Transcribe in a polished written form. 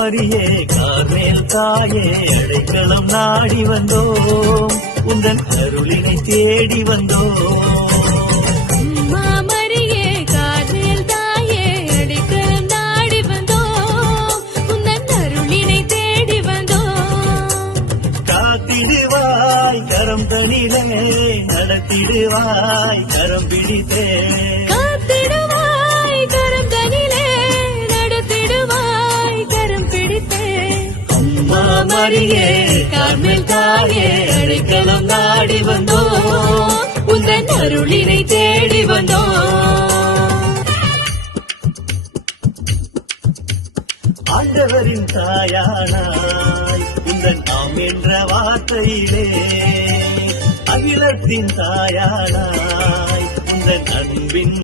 மரியே கார்மேல் தாயே அடைக்கலம் நாடி வந்தோம் உந்தன் அருளினை தேடி வந்தோம். அம்மா மரியே கார்மேல் தாயே அடைக்கலம் நாடி வந்தோம் உந்தன் அருளினை தேடி வந்தோம். காத்திடுவாய் கரம் தனிலே நடத்திடுவாய் கரம் பிடித்தே. காத்திடுவாய் கரம் தனிலே நடத்திடுவாய் கரம் பிடித்தே. அம்மா மரியே கார்மேல் தாயே அடைக்கலம் நாடி வந்தோம் உந்தன் அருளினை தேடி வந்தோம். ஆண்டவரின் தாயானாய் உந்தன் ஆம் என்ற வார்த்தையிலே அகிலத்தின் தாயானாய் உந்தன் அன்பின்